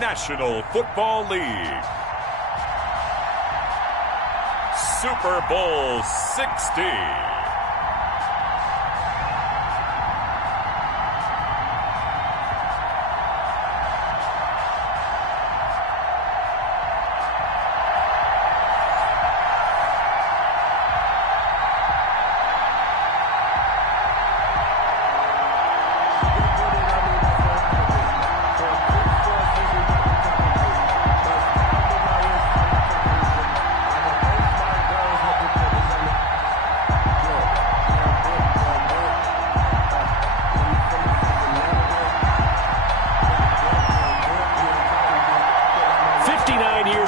National Football League. Super Bowl 60.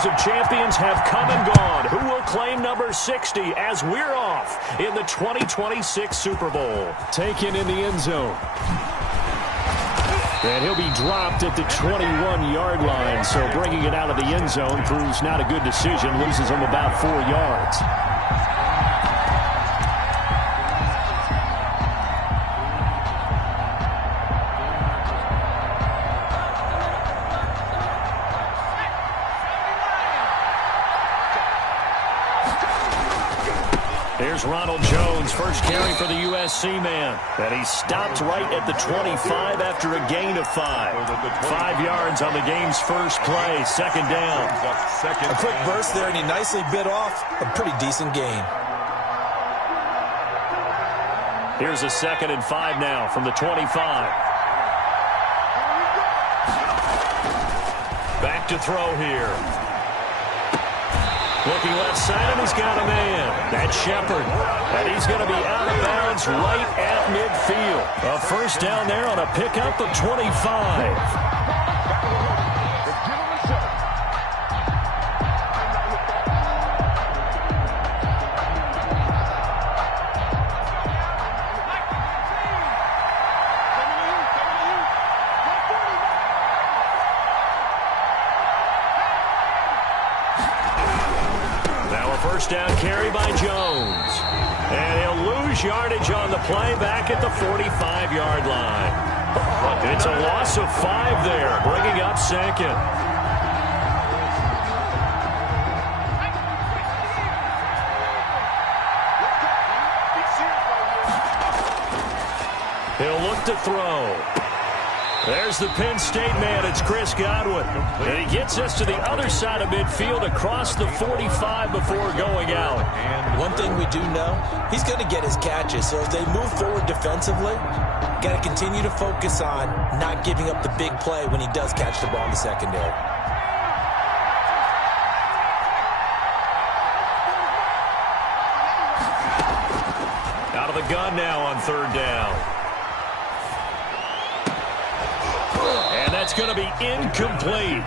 Of champions have come and gone. Who will claim number 60 as we're off in the 2026 Super Bowl? Taken in the end zone. And he'll be dropped at the 21-yard line, so bringing it out of the end zone proves not a good decision. Loses him about 4 yards. Here's Ronald Jones, first carry for the USC man. And he stopped right at the 25 after a gain of 5. 5 yards on the game's first play, second down. A quick burst there, and he nicely bit off a pretty decent gain. Here's a 2nd and 5 now from the 25. Back to throw here. Looking left side, and he's got a man. That's Shepard. And he's going to be out of bounds right at midfield. A first down there on a pickup of 25. First down carry by Jones. And he'll lose yardage on the play back at the 45-yard line. It's a loss of 5 there, bringing up 2nd. He'll look to throw. There's the Penn State man. It's Chris Godwin. And he gets us to the other side of midfield across the 45 before going out. One thing we do know, he's going to get his catches. So as they move forward defensively, got to continue to focus on not giving up the big play when he does catch the ball in the secondary. Out of the gun now on 3rd down. That's going to be incomplete.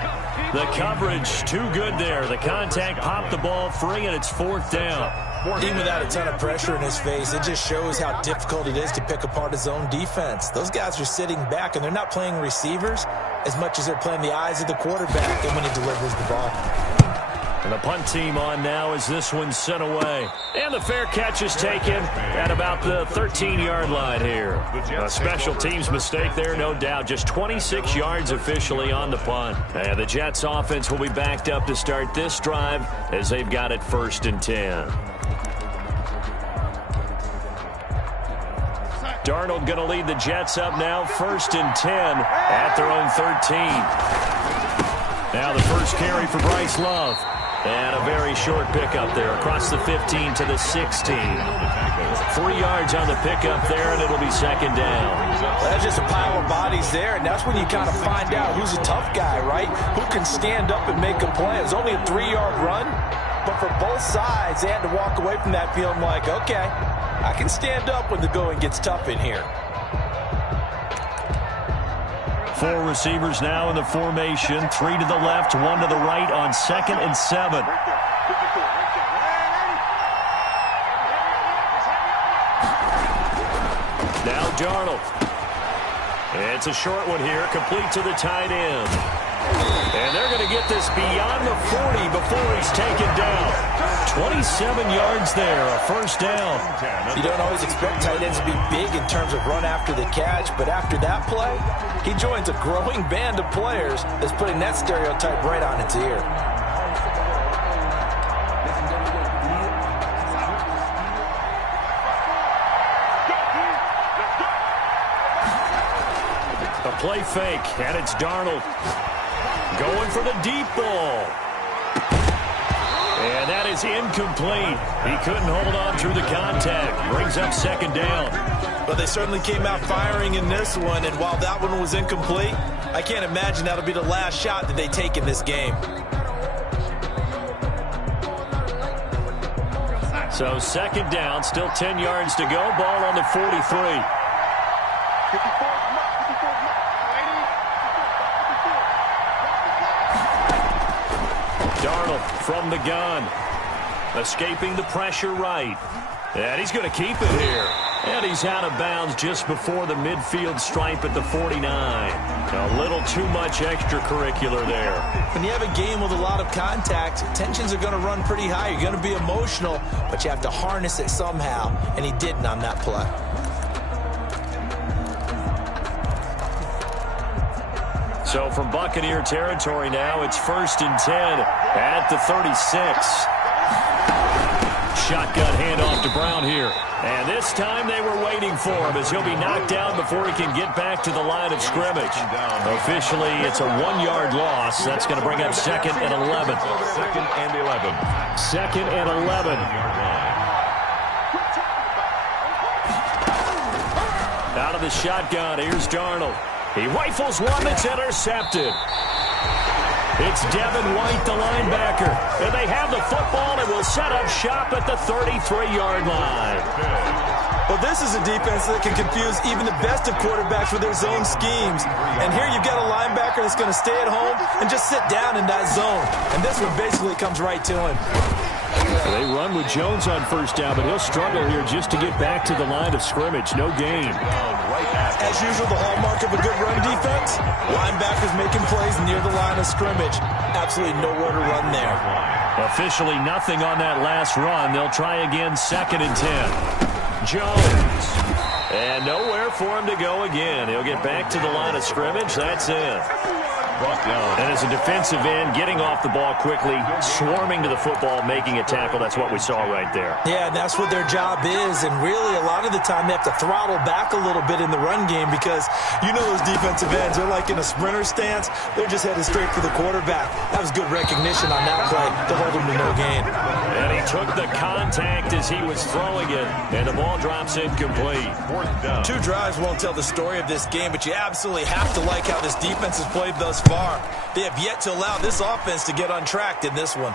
The coverage too good there. The contact popped the ball free, and it's 4th down. Even without a ton of pressure in his face, it just shows how difficult it is to pick apart his own defense. Those guys are sitting back, and they're not playing receivers as much as they're playing the eyes of the quarterback and when he delivers the ball. And the punt team on now as this one's sent away. And the fair catch is taken at about the 13-yard line here. A special teams mistake there, no doubt. Just 26 yards officially on the punt. And the Jets offense will be backed up to start this drive as they've got it 1st and 10. Darnold going to lead the Jets up now 1st and 10 at their own 13. Now the first carry for Bryce Love. And a very short pickup there across the 15 to the 16. 3 yards on the pickup there, and it'll be 2nd down. That's just a pile of bodies there, and that's when you kind of find out who's a tough guy, right? Who can stand up and make a play. It was only a 3-yard run, but for both sides, they had to walk away from that feeling like, okay, I can stand up when the going gets tough in here. 4 receivers now in the formation. 3 to the left, 1 to the right on 2nd and 7. Now Darnold. It's a short one here, complete to the tight end. And they're going to get this beyond the 40 before he's taken down. 27 yards there, a first down. You don't always expect tight ends to be big in terms of run after the catch, but after that play, he joins a growing band of players that's putting that stereotype right on its ear. A play fake, and it's Darnold going for the deep ball. And that is incomplete. He couldn't hold on through the contact. Brings up second down. But they certainly came out firing in this one, and while that one was incomplete, I can't imagine that'll be the last shot that they take in this game. So second down, still 10 yards to go. Ball on the 43. Darnold from the gun. Escaping the pressure right. And he's going to keep it here. And he's out of bounds just before the midfield stripe at the 49. A little too much extracurricular there. When you have a game with a lot of contact, tensions are going to run pretty high. You're going to be emotional, but you have to harness it somehow. And he didn't on that play. So from Buccaneer territory now, it's 1st and 10 at the 36. Shotgun handoff to Brown here. And this time they were waiting for him as he'll be knocked down before he can get back to the line of scrimmage. Officially, it's a 1-yard loss. That's going to bring up 2nd and 11. 2nd and 11. 2nd and 11. Out of the shotgun, here's Darnold. He rifles one that's intercepted. It's Devin White, the linebacker. And they have the football and will set up shop at the 33-yard line. Well, this is a defense that can confuse even the best of quarterbacks with their zone schemes. And here you've got a linebacker that's going to stay at home and just sit down in that zone. And this one basically comes right to him. They run with Jones on first down, but he'll struggle here just to get back to the line of scrimmage. No gain. As usual, the hallmark of a good run defense, linebackers making plays near the line of scrimmage. Absolutely nowhere to run there. Officially nothing on that last run. They'll try again, 2nd and 10. Jones. And nowhere for him to go again. He'll get back to the line of scrimmage. That's it. And as a defensive end, getting off the ball quickly, swarming to the football, making a tackle, that's what we saw right there. Yeah, and that's what their job is, and really a lot of the time they have to throttle back a little bit in the run game because you know those defensive ends, they're like in a sprinter stance, they're just headed straight for the quarterback. That was good recognition on that play to hold him to no gain. And he took the contact as he was throwing it, and the ball drops incomplete. 4th down. 2 drives won't tell the story of this game, but you absolutely have to like how this defense has played thus far. They have yet to allow this offense to get untracked in this one.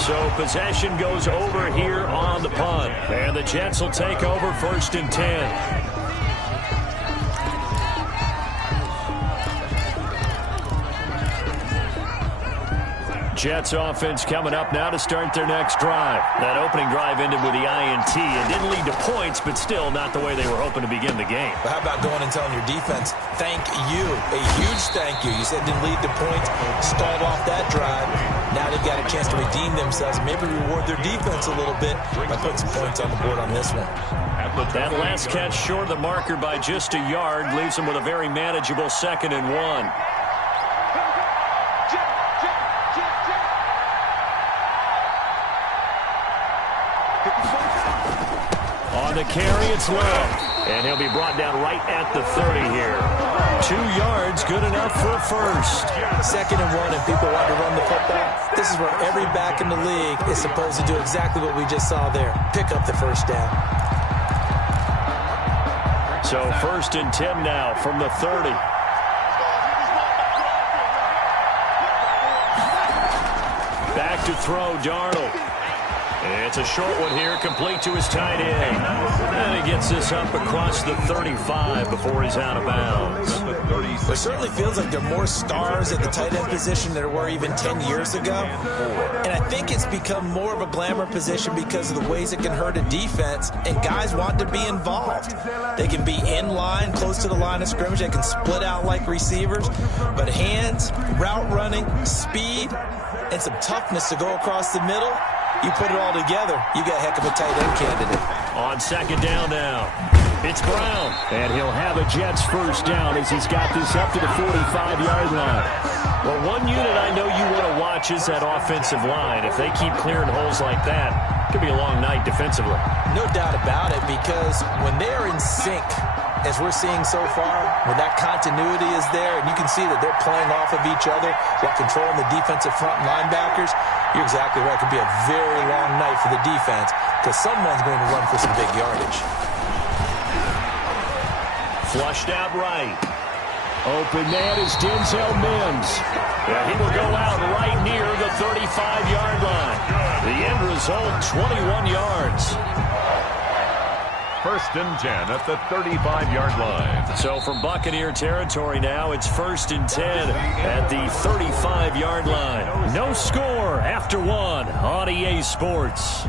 So possession goes over here on the punt. And the Jets will take over 1st and 10. Jets offense coming up now to start their next drive. That opening drive ended with the INT. It didn't lead to points, but still not the way they were hoping to begin the game. But how about going and telling your defense, thank you, a huge thank you. You said it didn't lead to points, stalled off that drive. Now they've got a chance to redeem themselves and maybe reward their defense a little bit by putting some points on the board on this one. That last catch short of the marker by just a yard leaves them with a very manageable 2nd and 1. On the carry, it's left. And he'll be brought down right at the 30 here. 2 yards, good enough for a first. 2nd and 1, and people want to run the football. This is where every back in the league is supposed to do exactly what we just saw there. Pick up the first down. So 1st and 10 now from the 30. Back to throw, Darnold. It's a short one here, complete to his tight end. And he gets this up across the 35 before he's out of bounds. The It certainly feels like there are more stars at the tight end position than there were even 10 years ago. And I think it's become more of a glamour position because of the ways it can hurt a defense, and guys want to be involved. They can be in line, close to the line of scrimmage. They can split out like receivers. But hands, route running, speed, and some toughness to go across the middle, you put it all together, you got a heck of a tight end candidate. On second down now, it's Brown. And he'll have a Jets first down as he's got this up to the 45-yard line. Well, one unit I know you want to watch is that offensive line. If they keep clearing holes like that, it could be a long night defensively. No doubt about it, because when they're in sync, as we're seeing so far, when that continuity is there, and you can see that they're playing off of each other while controlling the defensive front linebackers, you're exactly right. It could be a very long night for the defense because someone's going to run for some big yardage. Flushed out right. Open man is Denzel Mims. Yeah, he will go out right near the 35-yard line. The end result, 21 yards. First and 10 at the 35-yard line. So from Buccaneer territory now, it's first and 10 at the 35-yard line. No score after one on EA Sports.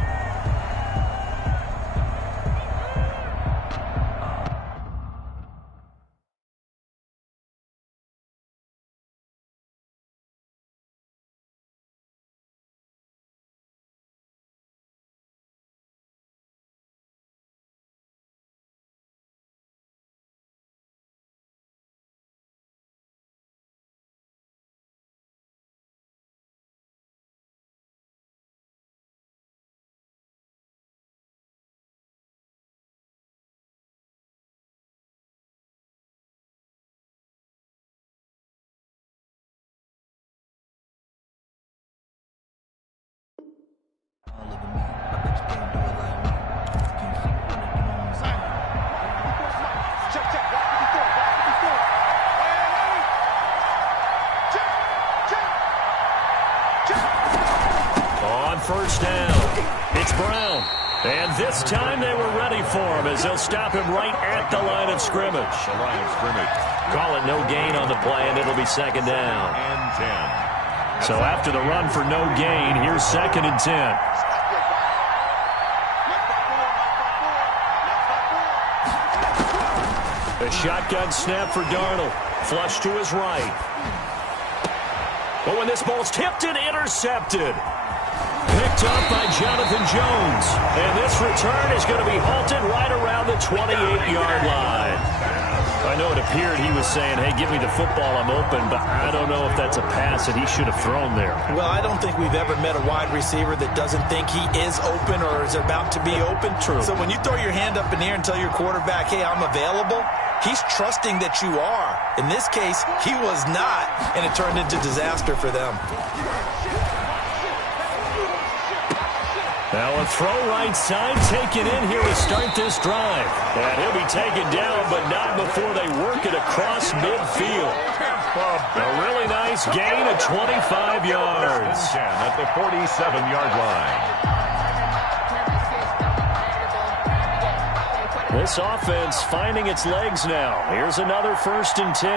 First down, it's Brown. And this time they were ready for him as they'll stop him right at the line of scrimmage. Call it no gain on the play, and it'll be second down. And 10. So after the run for no gain, here's second and 10. A shotgun snap for Darnold. Flush to his right. But when this ball's tipped and intercepted. Picked up by Jonathan Jones. And this return is going to be halted right around the 28-yard line. I know it appeared he was saying, hey, give me the football, I'm open, but I don't know if that's a pass that he should have thrown there. Well, I don't think we've ever met a wide receiver that doesn't think he is open or is about to be open. True. So when you throw your hand up in the air and tell your quarterback, hey, I'm available, he's trusting that you are. In this case, he was not, and it turned into disaster for them. Now a throw right side taken in here to start this drive. And he'll be taken down, but not before they work it across midfield. A really nice gain of 25 yards. 10 at the 47-yard line. This offense finding its legs now. Here's another first and 10.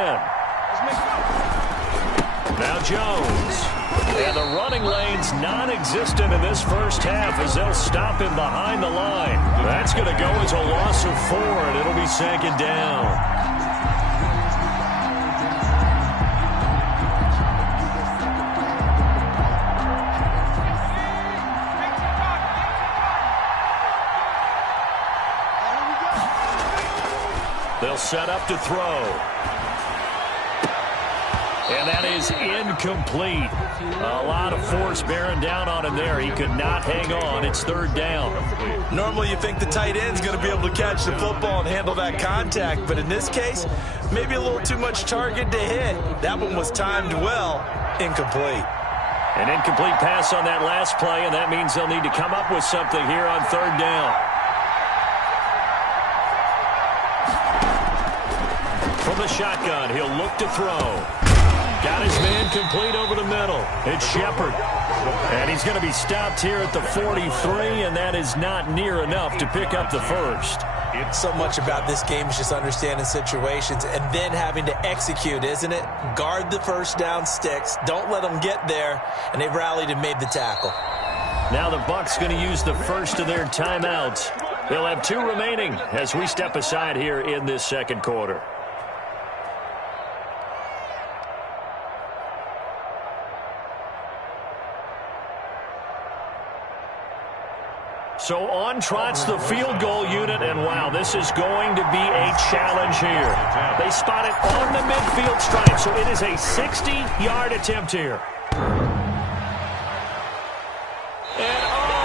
Now Jones. And the running lane's non-existent in this first half as they'll stop him behind the line. That's going to go as a loss of 4, and it'll be second down. They'll set up to throw. And that is incomplete. A lot of force bearing down on him there. He could not hang on. It's third down. Normally you think the tight end's going to be able to catch the football and handle that contact, but in this case, maybe a little too much target to hit. That one was timed well. Incomplete. An incomplete pass on that last play, and that means they'll need to come up with something here on third down. From the shotgun, he'll look to throw. Got his man complete over the middle. It's Shepard. And he's going to be stopped here at the 43, and that is not near enough to pick up the first. So much about this game is just understanding situations and then having to execute, isn't it? Guard the first down sticks. Don't let them get there. And they've rallied and made the tackle. Now the Bucs going to use the first of their timeouts. They'll have 2 remaining as we step aside here in this second quarter. So on trots the field goal unit, and wow, this is going to be a challenge here. They spot it on the midfield stripe, so it is a 60-yard attempt here. And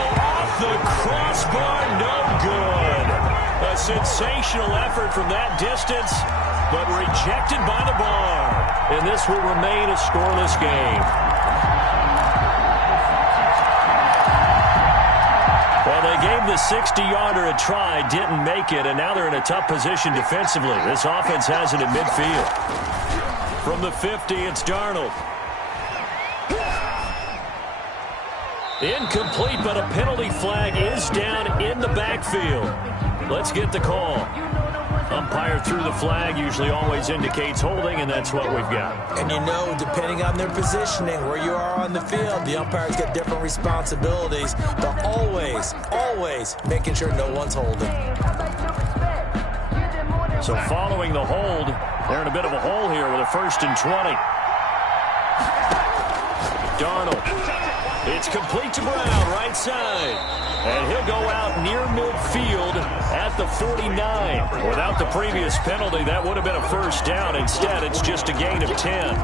off the crossbar, no good. A sensational effort from that distance, but rejected by the bar. And this will remain a scoreless game. Well, they gave the 60-yarder a try, didn't make it, and now they're in a tough position defensively. This offense has it at midfield. From the 50, it's Darnold. Incomplete, but a penalty flag is down in the backfield. Let's get the call. Umpire threw the flag, usually always indicates holding, and that's what we've got. And you know, depending on their positioning, where you are on the field, the umpires get different responsibilities, but always making sure no one's holding. So following the hold, they're in a bit of a hole here with a 1st and 20. Darnold. It's complete to Brown, right side. And he'll go out near midfield at the 49. Without the previous penalty, that would have been a first down. Instead, it's just a gain of 10.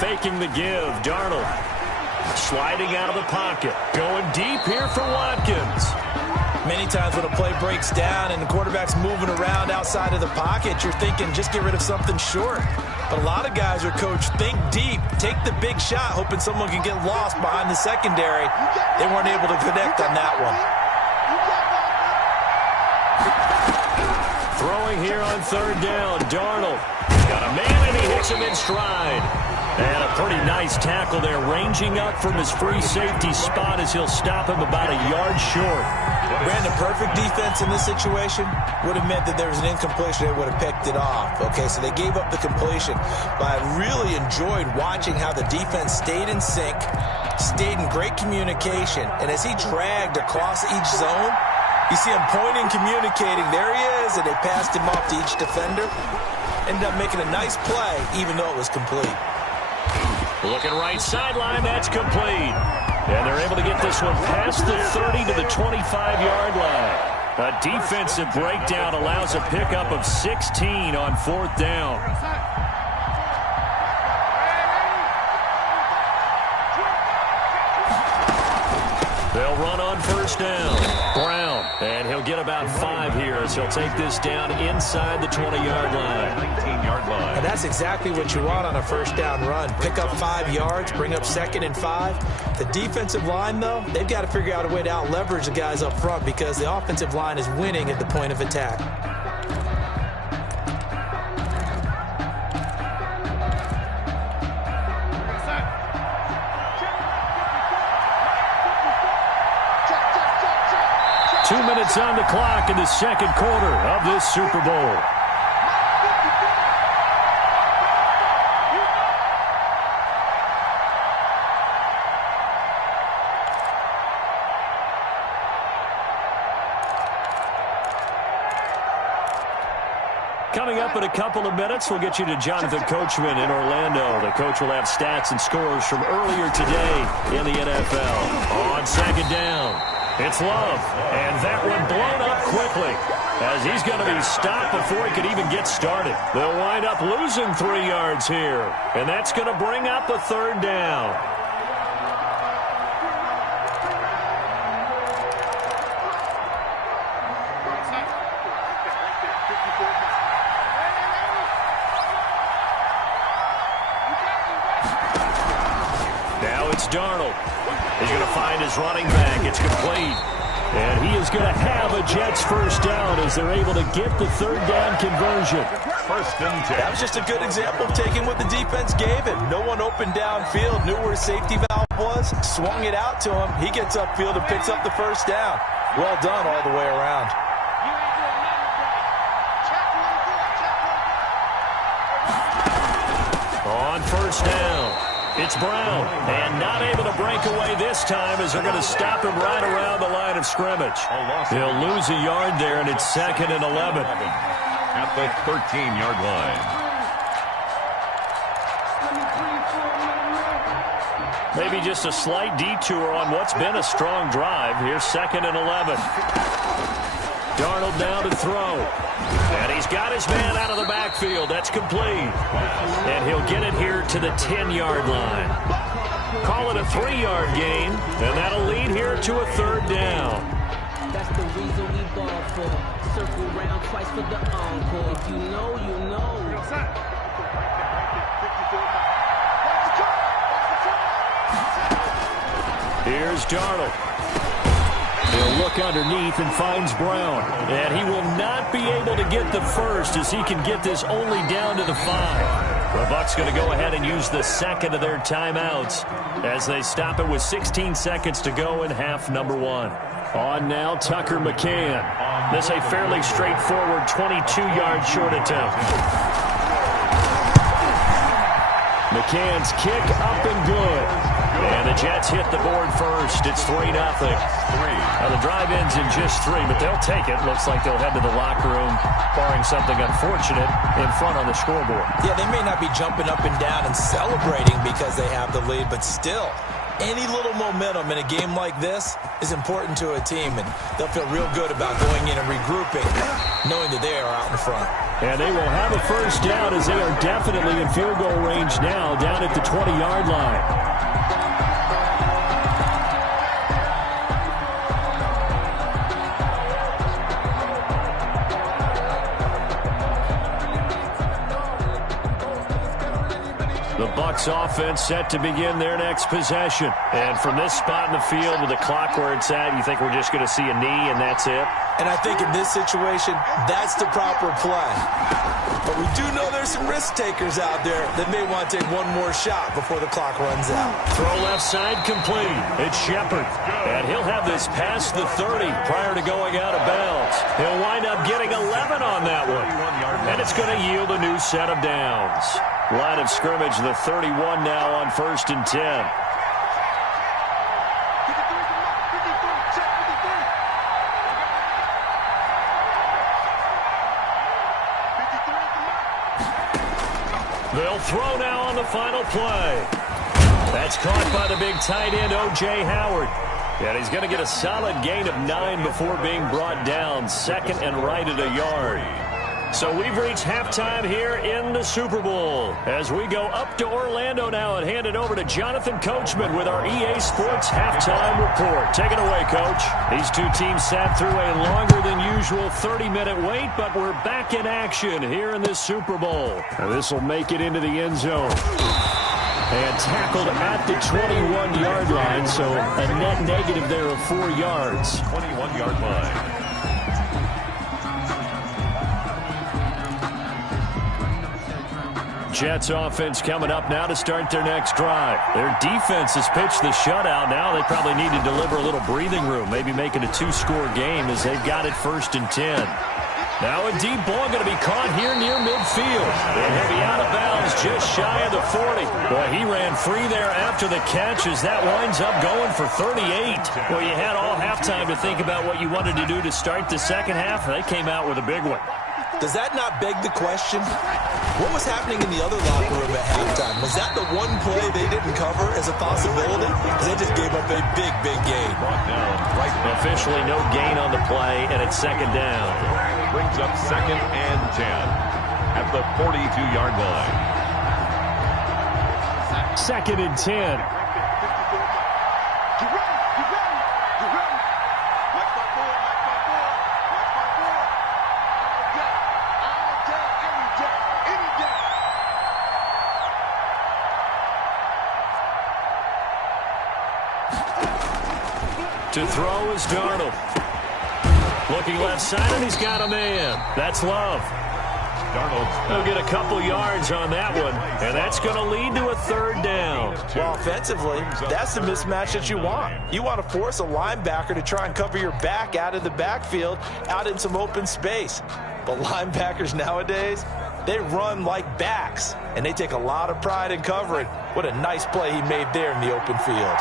Faking the give, Darnold. Sliding out of the pocket. Going deep here for Watkins. Many times when a play breaks down and the quarterback's moving around outside of the pocket, you're thinking just get rid of something short. But a lot of guys are coached, think deep, take the big shot, hoping someone can get lost behind the secondary. They weren't able to connect on that one. Throwing here on 3rd down, Darnold. Got a man and he hits him in stride. And a pretty nice tackle there, ranging up from his free safety spot as he'll stop him about a yard short. Brandon, perfect defense in this situation would have meant that there was an incompletion. They would have picked it off. Okay, so they gave up the completion. But I really enjoyed watching how the defense stayed in sync, stayed in great communication. And as he dragged across each zone, you see him pointing, communicating. There he is, and they passed him off to each defender. Ended up making a nice play, even though it was complete. Looking right sideline, that's complete. And they're able to get this one past the 30 to the 25-yard line. A defensive breakdown allows a pickup of 16 on 4th down. They'll run on 1st down. Brown, and he'll get about 5 here as he'll take this down inside the 20-yard line. 19-yard line. And that's exactly what you want on a 1st down run. Pick up 5 yards, bring up 2nd and 5. The defensive line, though, they've got to figure out a way to out-leverage the guys up front because the offensive line is winning at the point of attack. Two minutes on the clock in the second quarter of this Super Bowl. Coming up in a couple of minutes, we'll get you to Jonathan Coachman in Orlando. The coach will have stats and scores from earlier today in the NFL. On 2nd down. It's Love, and that one blown up quickly as he's going to be stopped before he could even get started. They'll wind up losing 3 yards here, and that's going to bring up a 3rd down. Here's Darnold. He's going to find his running back. It's complete. And he is going to have a Jets first down as they're able to get the third down conversion. First and 10. That was just a good example of taking what the defense gave him. No one open downfield, knew where his safety valve was, swung it out to him. He gets upfield and picks up the first down. Well done all the way around. On first down, it's Brown. And not able to break away this time as they're going to stop him right around the line of scrimmage. He'll lose a yard there, and it's 2nd and 11. At the 13-yard line. Maybe just a slight detour on what's been a strong drive. Here's 2nd and 11. Darnold now to throw. And he's got his man out of the backfield. That's complete. And he'll get it here to the 10-yard line. Call it a 3-yard gain, and that'll lead here to a third down. That's the reason we ball for. Circle round twice for the encore. If you know, you know. Here's Darnold. He'll look underneath and finds Brown. And he will not be able to get the first as he can get this only down to the 5. The Bucs going to go ahead and use the second of their timeouts as they stop it with 16 seconds to go in half number 1. On now, Tucker McCann. This a fairly straightforward 22-yard short attempt. McCann's kick up and good. And the Jets hit the board first. It's 3-0. Now the drive ends in just 3, but they'll take it. Looks like they'll head to the locker room, barring something unfortunate, in front on the scoreboard. Yeah, they may not be jumping up and down and celebrating because they have the lead, but still, any little momentum in a game like this is important to a team, and they'll feel real good about going in and regrouping, knowing that they are out in front. And they will have a first down as they are definitely in field goal range now, down at the 20-yard line. The Bucs offense set to begin their next possession. And from this spot in the field with the clock where it's at, you think we're just going to see a knee and that's it? And I think in this situation, that's the proper play. But we do know there's some risk takers out there that may want to take one more shot before the clock runs out. Throw left side complete. It's Shepard. And he'll have this past the 30 prior to going out of bounds. He'll wind up getting 11 on that one. And it's going to yield a new set of downs. Line of scrimmage, the 31 now on 1st and 10. They'll throw now on the final play. That's caught by the big tight end, O.J. Howard. And he's going to get a solid gain of 9 before being brought down. 2nd and right at a yard. So we've reached halftime here in the Super Bowl. As we go up to Orlando now and hand it over to Jonathan Coachman with our EA Sports Halftime Report. Take it away, Coach. These two teams sat through a longer than usual 30-minute wait, but we're back in action here in this Super Bowl. Now this will make it into the end zone. And tackled at the 21-yard line, so a net negative there of 4 yards. 21-yard line. Jets offense coming up now to start their next drive. Their defense has pitched the shutout. Now they probably need to deliver a little breathing room, maybe make it a 2-score game as they've got it 1st and 10. Now a deep ball going to be caught here near midfield. And he'll be out of bounds just shy of the 40. Boy, he ran free there after the catch as that winds up going for 38. Well, you had all halftime to think about what you wanted to do to start the second half. They came out with a big one. Does that not beg the question? What was happening in the other locker room at halftime? Was that the one play they didn't cover as a possibility? Because they just gave up a big, big gain. Officially no gain on the play, and it's 2nd down. Brings up 2nd and 10 at the 42-yard line. 2nd and 10. To throw is Darnold. Looking left side, and he's got a man. That's Love. He'll get a couple yards on that one, and that's going to lead to a 3rd down. Well, offensively, that's the mismatch that you want. You want to force a linebacker to try and cover your back out of the backfield, out in some open space. But linebackers nowadays, they run like backs, and they take a lot of pride in covering. What a nice play he made there in the open field.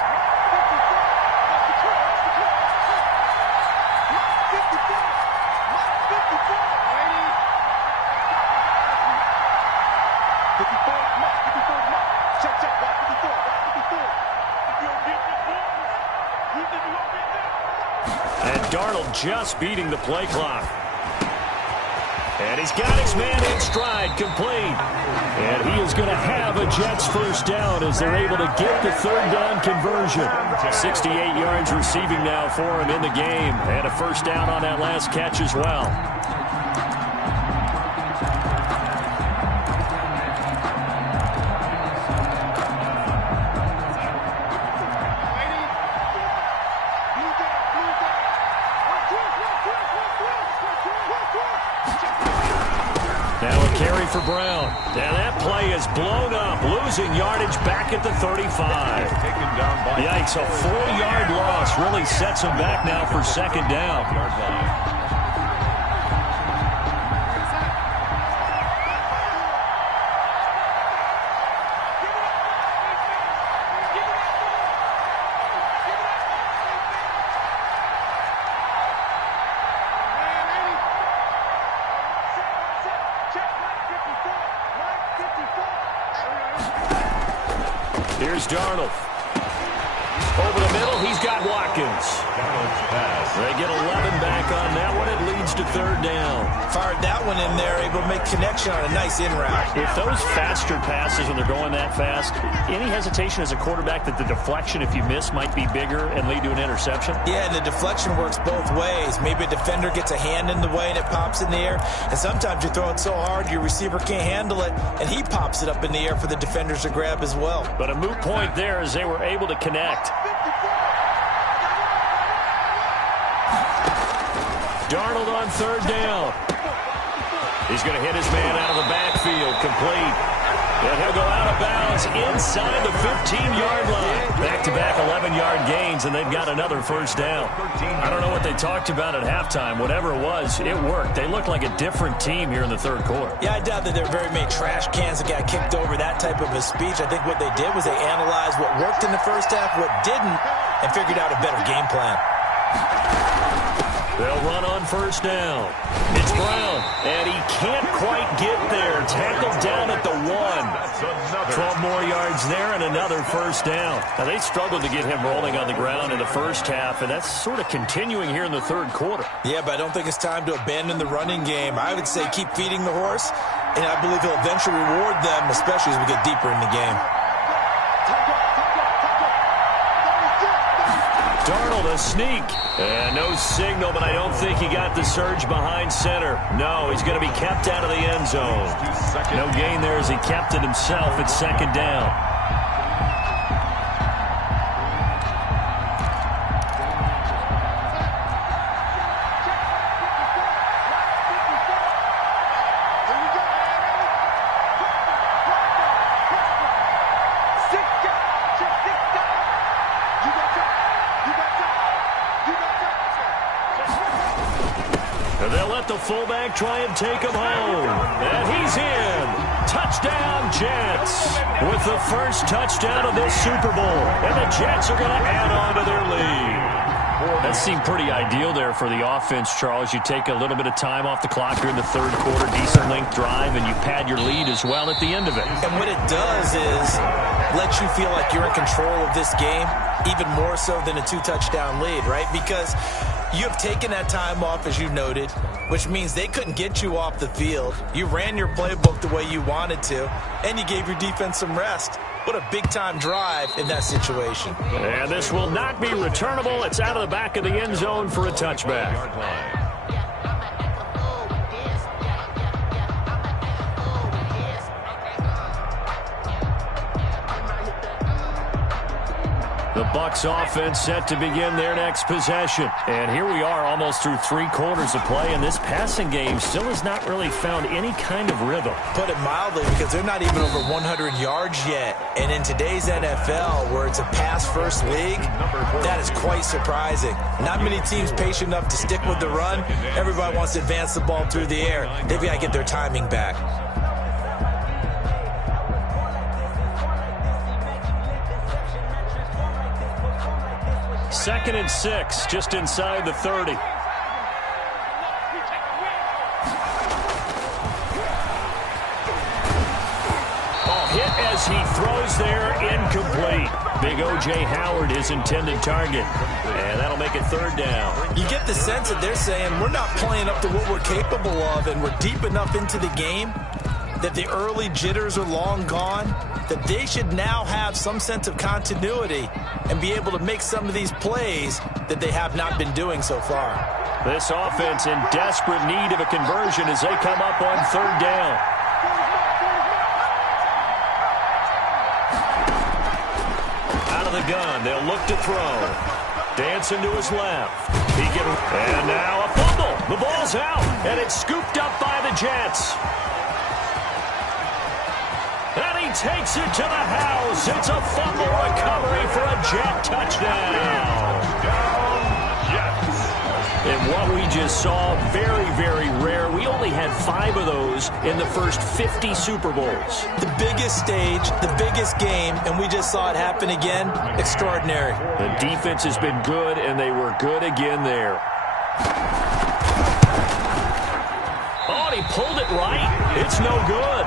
And Darnold just beating the play clock. And he's got his man in stride, complete. And he is going to have a Jets 1st down as they're able to get the 3rd down conversion. 68 yards receiving now for him in the game. And a 1st down on that last catch as well. Now a carry for Brown. Now that play is blown up, losing yardage back at the 35. Yikes, a 4-yard loss really sets him back now for 2nd down. Here's Darnold. Over the middle, he's got Watkins. They get 11 back on that one. It leads to 3rd down. Fired that one in there, able to make connection on a nice in-route. If those faster passes, when they're going that fast, any hesitation as a quarterback that the deflection, if you miss, might be bigger and lead to an interception? Yeah, and the deflection works both ways. Maybe a defender gets a hand in the way and it pops in the air. And sometimes you throw it so hard your receiver can't handle it, and he pops it up in the air for the defenders to grab as well. But a moot point there as they were able to connect. Darnold on 3rd down. He's going to hit his man out of the backfield, complete. And he'll go out of bounds inside the 15-yard line. Back-to-back 11-yard gains, and they've got another 1st down. I don't know what they talked about at halftime. Whatever it was, it worked. They look like a different team here in the 3rd quarter. Yeah, I doubt that there are very many trash cans that got kicked over, that type of a speech. I think what they did was they analyzed what worked in the 1st half, what didn't, and figured out a better game plan. They'll run on 1st down. It's Brown, and he can't quite get there. Tackled down at the 1. 12 more yards there and another 1st down. Now, they struggled to get him rolling on the ground in the 1st half, and that's sort of continuing here in the 3rd quarter. Yeah, but I don't think it's time to abandon the running game. I would say keep feeding the horse, and I believe he'll eventually reward them, especially as we get deeper in the game. Darnold, a sneak. And no signal, but I don't think he got the surge behind center. No, he's going to be kept out of the end zone. No gain there as he kept it himself at 2nd down. Fullback try and take him home. And he's in. Touchdown, Jets. With the 1st touchdown of this Super Bowl. And the Jets are going to add on to their lead. That seemed pretty ideal there for the offense, Charles. You take a little bit of time off the clock here in the 3rd quarter, decent length drive, and you pad your lead as well at the end of it. And what it does is let you feel like you're in control of this game, even more so than a 2-touchdown lead, right? Because you have taken that time off, as you noted, which means they couldn't get you off the field. You ran your playbook the way you wanted to, and you gave your defense some rest. What a big-time drive in that situation. And this will not be returnable. It's out of the back of the end zone for a touchback. The Bucs offense set to begin their next possession. And here we are almost through 3 quarters of play, and this passing game still has not really found any kind of rhythm. Put it mildly, because they're not even over 100 yards yet. And in today's NFL, where it's a pass-first league, that is quite surprising. Not many teams patient enough to stick with the run. Everybody wants to advance the ball through the air. They've got to get their timing back. Second and 6, just inside the 30. Hit as he throws there, incomplete. Big O.J. Howard, his intended target. And that'll make it 3rd down. You get the sense that they're saying we're not playing up to what we're capable of, and we're deep enough into the game that the early jitters are long gone, that they should now have some sense of continuity and be able to make some of these plays that they have not been doing so far. This offense in desperate need of a conversion as they come up on 3rd down. Out of the gun, they'll look to throw. Dancing to his left. And now a fumble. The ball's out, and it's scooped up by the Jets. And he takes it to the house. It's a fumble recovery for a Jet touchdown. And what we just saw, very, very rare. We only had 5 of those in the first 50 Super Bowls. The biggest stage, the biggest game, and we just saw it happen again. Extraordinary. The defense has been good, and they were good again there. Oh, and he pulled it right. It's no good.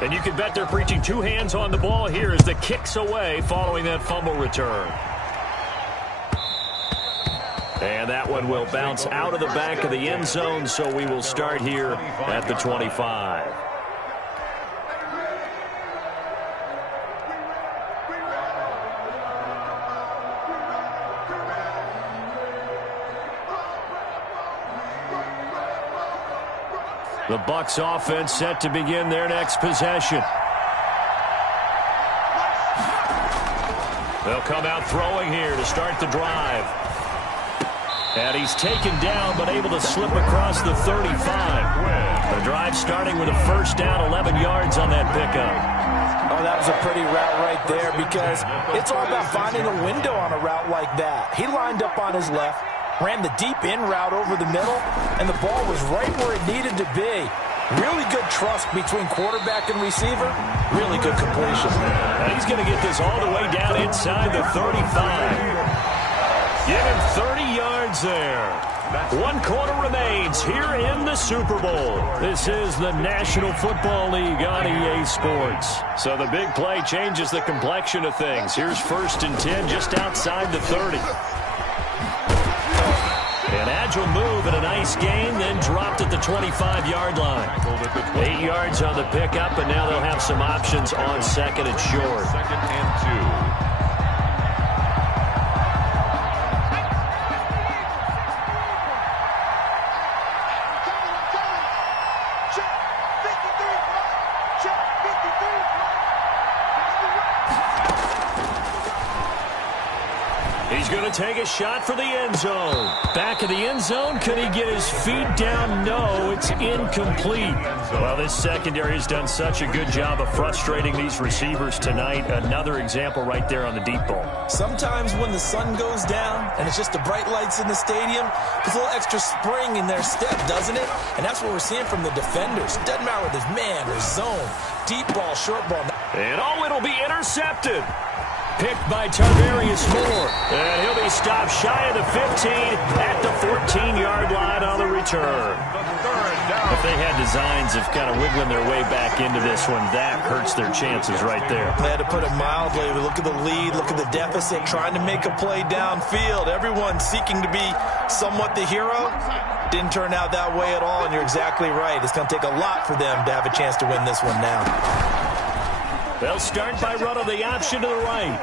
And you can bet they're preaching 2 hands on the ball here as the kick's away following that fumble return. And that one will bounce out of the back of the end zone, so we will start here at the 25. The Bucs offense set to begin their next possession. They'll come out throwing here to start the drive. And he's taken down but able to slip across the 35. The drive starting with a 1st down, 11 yards on that pickup. Oh, that was a pretty route right there, because it's all about finding a window on a route like that. He lined up on his left, ran the deep in route over the middle, and the ball was right where it needed to be. Really good trust between quarterback and receiver. Really good completion. And he's going to get this all the way down inside the 35. Give him 30 yards there. 1 quarter remains here in the Super Bowl. This is the National Football League on EA Sports. So the big play changes the complexion of things. Here's 1st and 10 just outside the 30. An agile move and a nice gain, then dropped at the 25-yard line. 8 yards on the pickup, and now they'll have some options on 2nd and short. 2nd and 2. He's going to take a shot for the end zone. Back of the end zone. Can he get his feet down? No, it's incomplete. Well, this secondary has done such a good job of frustrating these receivers tonight. Another example right there on the deep ball. Sometimes when the sun goes down and it's just the bright lights in the stadium, there's a little extra spring in their step, doesn't it? And that's what we're seeing from the defenders. Doesn't matter whether it's man or zone, deep ball, short ball. And oh, it'll be intercepted. Picked by Tarvarius Moore. And he'll be stopped shy of the 15 at the 14-yard line on the return. If they had designs of kind of wiggling their way back into this one, that hurts their chances right there. They had to put it mildly. Look at the lead. Look at the deficit. Trying to make a play downfield. Everyone seeking to be somewhat the hero. Didn't turn out that way at all, and you're exactly right. It's going to take a lot for them to have a chance to win this one now. They'll start by running the option to the right.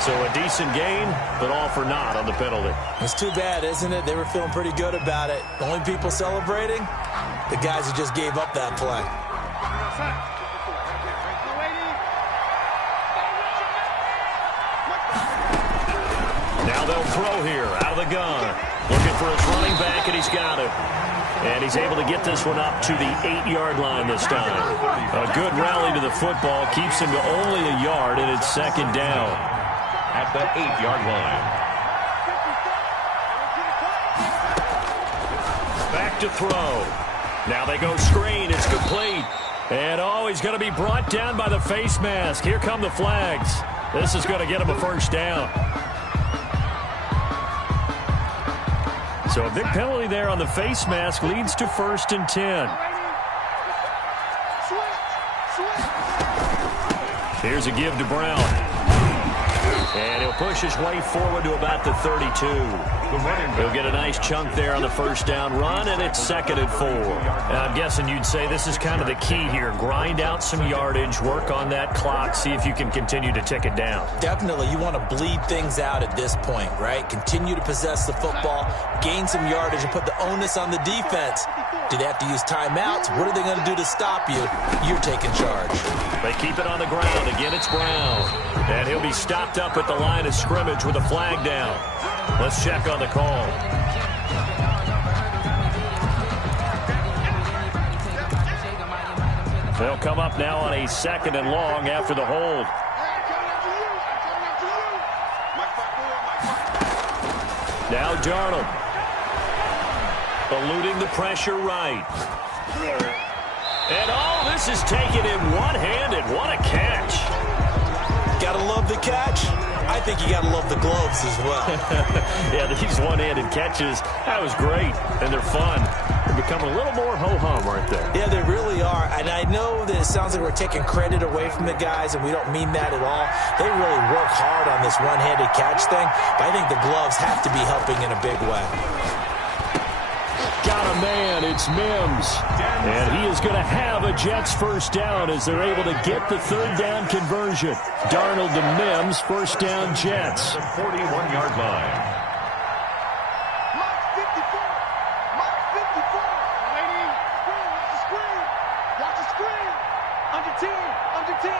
So a decent gain, but all for naught on the penalty. It's too bad, isn't it? They were feeling pretty good about it. The only people celebrating, the guys who just gave up that play. Now they'll throw here out of the gun. Looking for his running back, and he's got it. And he's able to get this one up to the 8-yard line this time. A good rally to the football keeps him to only a yard, and it's second down. At the 8-yard line. Back to throw. Now they go screen. It's complete. And, oh, he's going to be brought down by the face mask. Here come the flags. This is going to get him a first down. So a big penalty there on the face mask leads to 1st and 10. Here's a give to Brown. And he'll push his way forward to about the 32. He'll get a nice chunk there on the first down run, and it's 2nd and 4. And I'm guessing you'd say this is kind of the key here. Grind out some yardage, work on that clock, see if you can continue to tick it down. Definitely. You want to bleed things out at this point, right? Continue to possess the football, gain some yardage, and put the onus on the defense. Do they have to use timeouts? What are they going to do to stop you? You're taking charge. They keep it on the ground. Again, it's Brown. And he'll be stopped up at the line of scrimmage with a flag down. Let's check on the call. They'll come up now on a 2nd and long after the hold. Now Darnold. Eluding the pressure right. And oh, this is taken in one-handed. What a catch. Gotta love the catch. I think you gotta love the gloves as well. Yeah, these one-handed catches, that was great. And they're fun. They're becoming a little more ho-hum, aren't they? Yeah, they really are. And I know that it sounds like we're taking credit away from the guys, and we don't mean that at all. They really work hard on this one-handed catch thing, but I think the gloves have to be helping in a big way. Got a man, it's Mims. And he is going to have a Jets first down as they're able to get the 3rd down conversion. Darnold to Mims, first down Jets. The 41-yard line. Mark 54. Mark 54. Waiting. Screen. Watch the screen. Under 10. Under 10.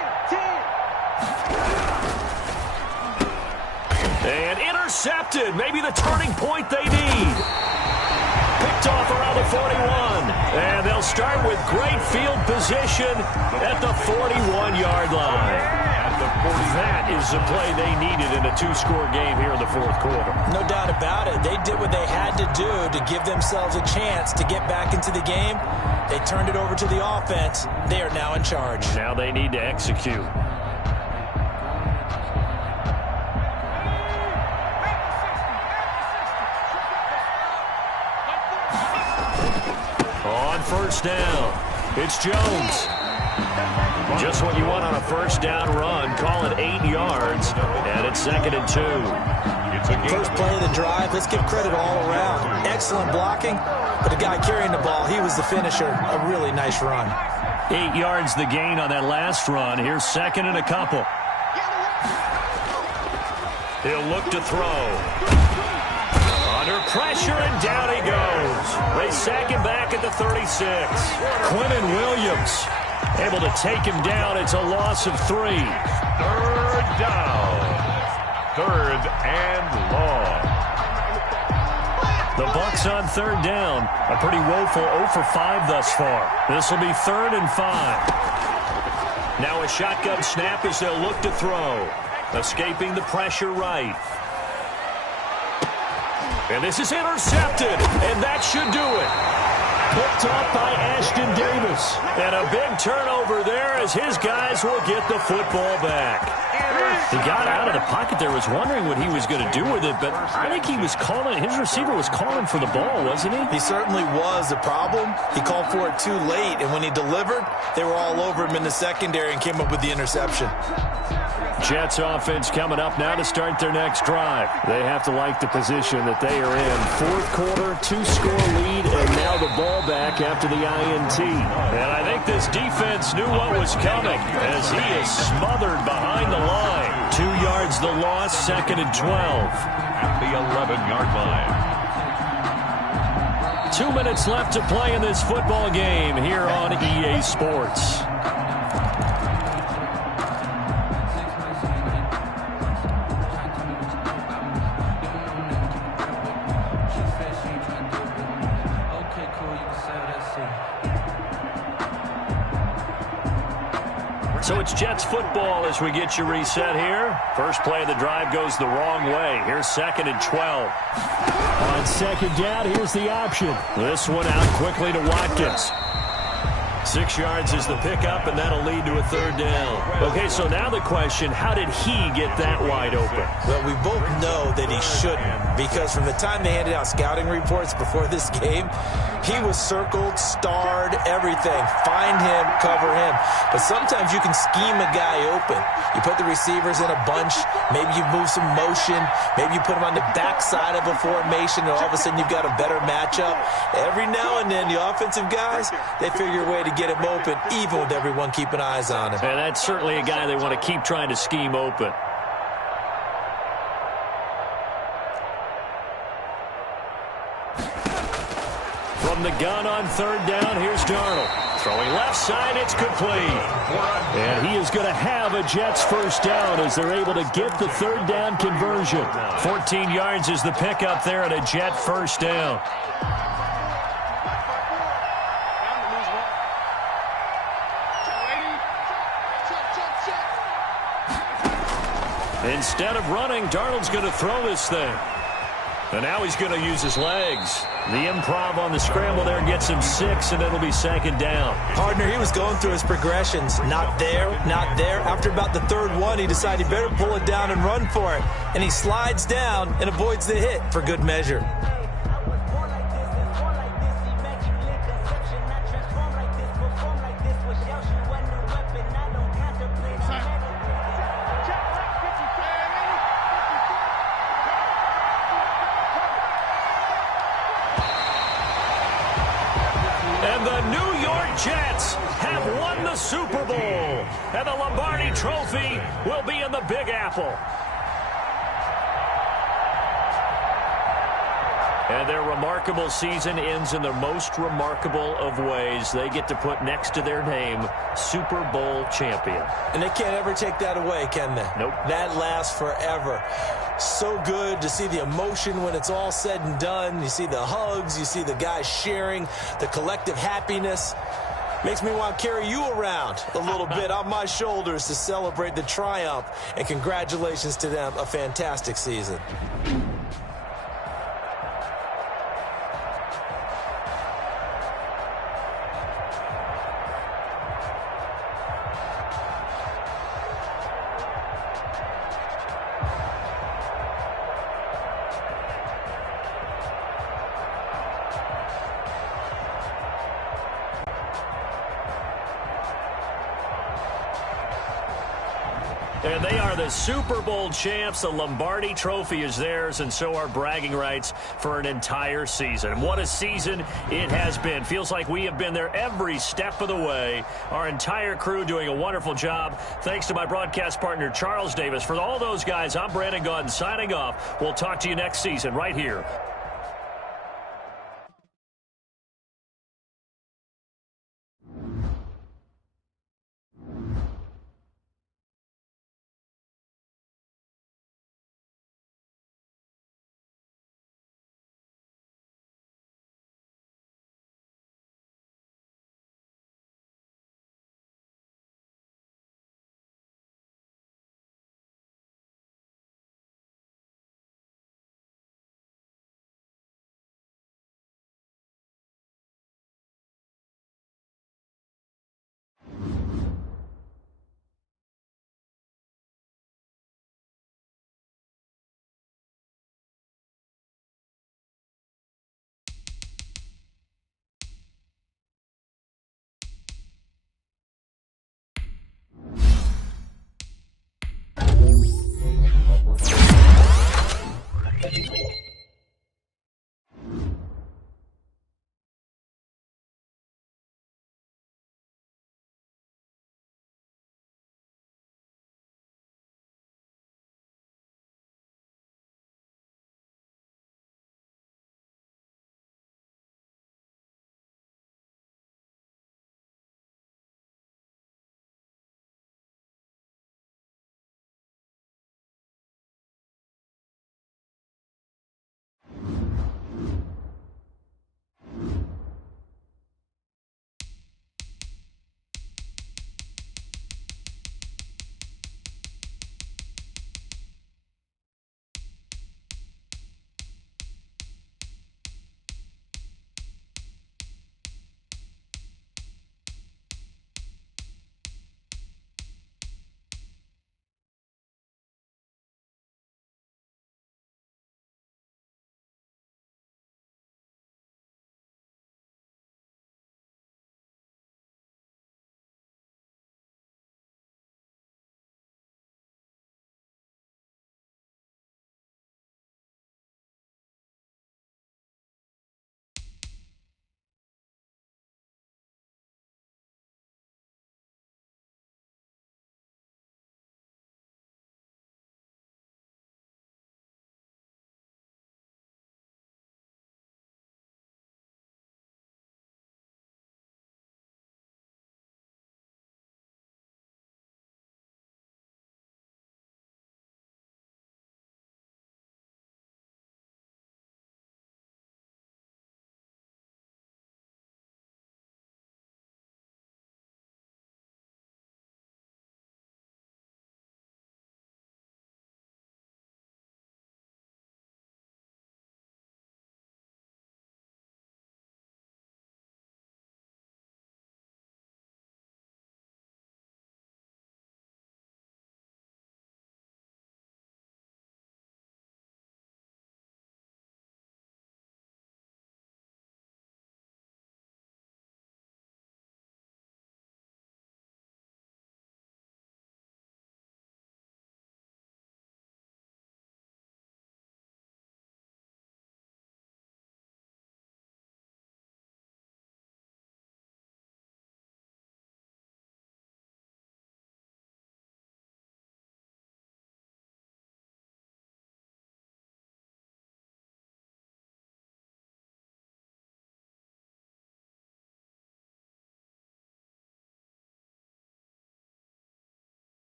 10. And intercepted. Maybe the turning point they need. Picked off around the 41. And they'll start with great field position at the 41-yard line. That is the play they needed in a 2-score game here in the 4th quarter. No doubt about it. They did what they had to do to give themselves a chance to get back into the game. They turned it over to the offense. They are now in charge. Now they need to execute. On first down, it's Jones. Just what you want on a first down run. Call it 8 yards, and it's 2nd and 2. First play of the drive, let's give credit all around. Excellent blocking, but the guy carrying the ball, he was the finisher. A really nice run. 8 yards the gain on that last run. Here's 2nd and a couple. He'll look to throw. Under pressure, and down he goes. They sack him back at the 36. Quinnen Williams able to take him down. It's a loss of 3. 3rd down. 3rd and long. The Bucs on 3rd down. A pretty woeful 0 for 5 thus far. This will be 3rd and 5. Now a shotgun snap as they'll look to throw. Escaping the pressure right. And this is intercepted, and that should do it. Picked off by Ashton Davis. And a big turnover there as his guys will get the football back. He got out of the pocket there, was wondering what he was going to do with it, but I think he was calling, his receiver was calling for the ball, wasn't he? He certainly was. The problem, he called for it too late, and when he delivered, they were all over him in the secondary and came up with the interception. Jets offense coming up now to start their next drive. They have to like the position that they are in. 4th quarter, 2-score lead, and now the ball back after the INT. And I think this defense knew what was coming as he is smothered behind the line. 2 yards the loss, 2nd and 12. At the 11-yard line. 2 minutes left to play in this football game here on EA Sports. So it's Jets football as we get you reset here. First play of the drive goes the wrong way. Here's 2nd and 12. On 2nd down, here's the option. This one out quickly to Watkins. 6 yards is the pickup, and that'll lead to a 3rd down. Okay, so now the question, how did he get that wide open? Well, we both know that he shouldn't, because from the time they handed out scouting reports before this game, he was circled, starred, everything. Find him, cover him. But sometimes you can scheme a guy open. You put the receivers in a bunch. Maybe you move some motion. Maybe you put them on the backside of a formation, and all of a sudden you've got a better matchup. Every now and then, the offensive guys, they figure a way to get him open, even with everyone keeping eyes on him. And that's certainly a guy they want to keep trying to scheme open. From the gun on 3rd down, here's Darnold. Throwing left side, it's complete. And he is going to have a Jets 1st down as they're able to get the 3rd down conversion. 14 yards is the pickup there and a Jet 1st down. Instead of running, Darnold's going to throw this thing. And now he's going to use his legs. The improv on the scramble there gets him 6, and it'll be 2nd down. Partner, he was going through his progressions. Not there, not there. After about the 3rd one, he decided he better pull it down and run for it. And he slides down and avoids the hit for good measure. And the New York Jets have won the Super Bowl. And the Lombardi Trophy will be in the Big Apple. And their remarkable season ends in the most remarkable of ways. They get to put next to their name, Super Bowl champion. And they can't ever take that away, can they? Nope. That lasts forever. So good to see the emotion when it's all said and done. You see the hugs, you see the guys sharing, the collective happiness. Makes me want to carry you around a little bit on my shoulders to celebrate the triumph. And congratulations to them, a fantastic season. And they are the Super Bowl champs. The Lombardi Trophy is theirs, and so are bragging rights for an entire season. What a season it has been. Feels like we have been there every step of the way. Our entire crew doing a wonderful job. Thanks to my broadcast partner, Charles Davis. For all those guys, I'm Brandon Gaudin signing off. We'll talk to you next season right here